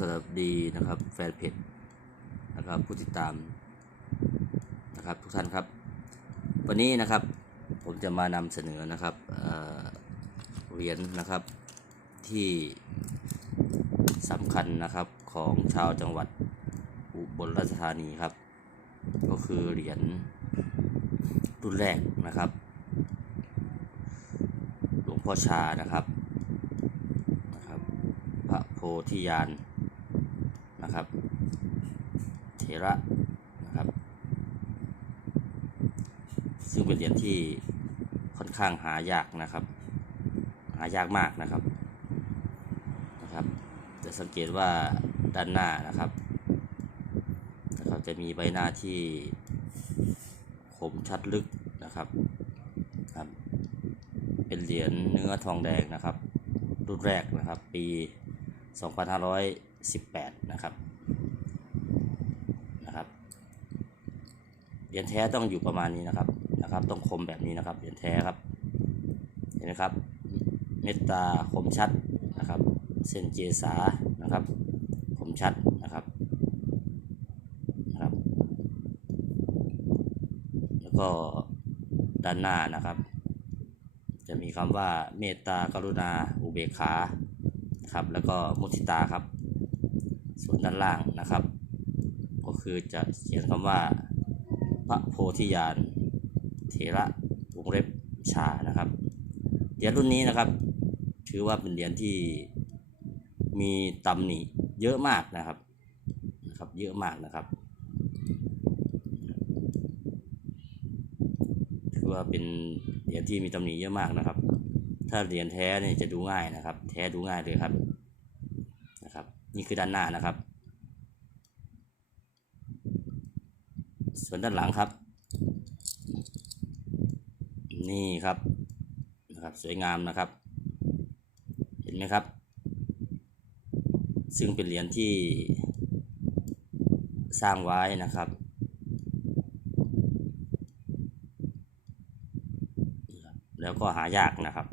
สวัสดีนะครับ แฟนเพจนะครับผู้ติดตามนะครับทุกท่านครับ วันนี้นะครับผมจะมานำเสนอนะครับเหรียญนะครับที่สำคัญนะครับของชาวจังหวัดอุบลราชธานีครับ ก็คือเหรียญรุ่นแรกนะครับ หลวงพ่อชานะครับนะครับพระโพธิญาณ นะครับ เถระนะครับ ซึ่งเป็นเหรียญที่ค่อนข้างหายากนะครับ หายากมากนะครับนะครับ จะสังเกตว่าด้านหน้านะครับนะครับ จะมีใบหน้าที่คมชัดลึกนะครับครับ เป็นเหรียญเนื้อทองแดงนะครับ รุ่นแรกนะครับ ปี 18 นะครับนะครับเหรียญแท้ต้องอยู่ประมาณนี้นะครับนะครับต้องคมแบบนี้นะครับเหรียญแท้ครับเห็นไหมครับเมตตาคมชัดนะครับ เส้นเจสานะครับคมชัดนะครับนะครับ แล้วก็ด้านหน้านะครับ จะมีคำว่าเมตตากรุณาอุเบกขาครับแล้วก็มุทิตาครับ ส่วนด้านล่างนะครับ ก็คือจะเขียนคำว่า พระโพธิญาณเถระวงเล็บชานะครับเหรียญรุ่นนี้นะครับ ถือว่าเป็นเหรียญที่มีตำหนิเยอะมากนะครับนะครับ เยอะมากนะครับถือว่าเป็นเหรียญที่มีตำหนิเยอะมากนะครับ ถ้าเหรียญแท้เนี่ยจะดูง่ายนะครับ แท้ดูง่ายเลยครับ นี่คือด้านหน้านะครับ ส่วนด้านหลังครับ นี่ครับนะครับสวยงามนะครับ เห็นไหมครับ ซึ่งเป็นเหรียญที่สร้างไว้นะครับแล้วก็หายากนะครับ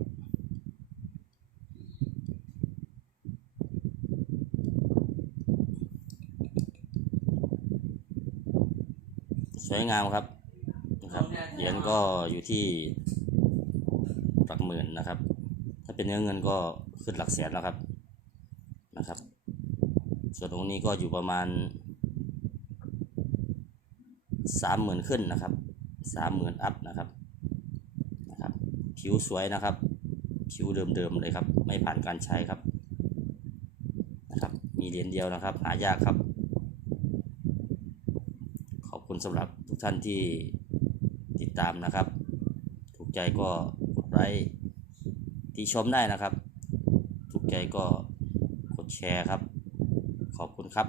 สวยงามครับนะครับเหรียญก็อยู่ที่หลักหมื่นนะครับ ถ้าเป็นเนื้อเงินก็ขึ้นหลักแสนแล้วครับนะครับ ส่วนตรงนี้ก็อยู่ประมาณสามหมื่นขึ้นนะครับสามหมื่นอัพนะครับนะครับ ผิวสวยนะครับ ผิวเดิมๆเลยครับ ไม่ผ่านการใช้ครับนะครับ มีเหรียญเดียวนะครับ หายากครับ สำหรับทุกท่านที่ติดตามนะครับ ถูกใจก็กดไลค์ที่ชมได้นะครับ ถูกใจก็กดแชร์ครับ ขอบคุณครับ